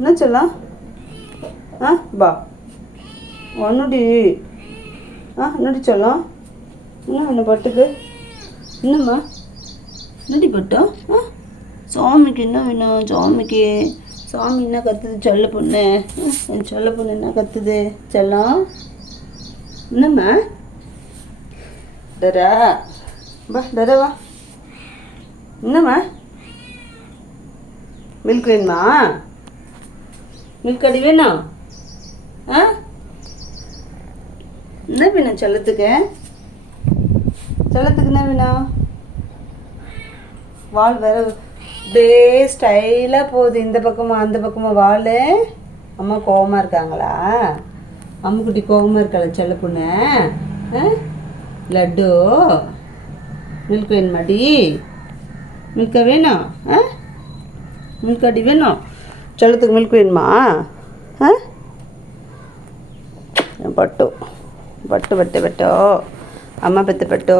என்ன சொல்லலாம்? பா ஒன்னுடி. என்னடி சொல்லலாம்? என்ன பட்டுக்கு? என்னம்மா? என்னடி பட்டோம்? சாமிக்கு என்ன வேணும்? சாமி என்ன கத்துது? செல்ல பொண்ணு, என் செல்ல பொண்ணு என்ன கத்துது? செல்லம் என்னம்மா? டரா வா. என்னம்மா? மில்க் வேணுமா? மில்க் அடி வேணும்? என்ன வேணும் செல்லத்துக்கு என்ன வேணும்? வால் வேற அப்படியே ஸ்டைலாக போகுது, இந்த பக்கமாக அந்த பக்கமாக வால். அம்மா கோவமாக இருக்காங்களா? அம்முக்குட்டி கோவமாக இருக்காளா செல்ல பொண்ணு? லட்டு மில்க் வேணுமாடி? மில்கா வேணும்? மில்க் அடி வேணும்? செல்லத்துக்கு மில்க் வேணுமா? பட்டு பட்டு பட்டு பட்டோ, அம்மா பெற்ற பட்டோ.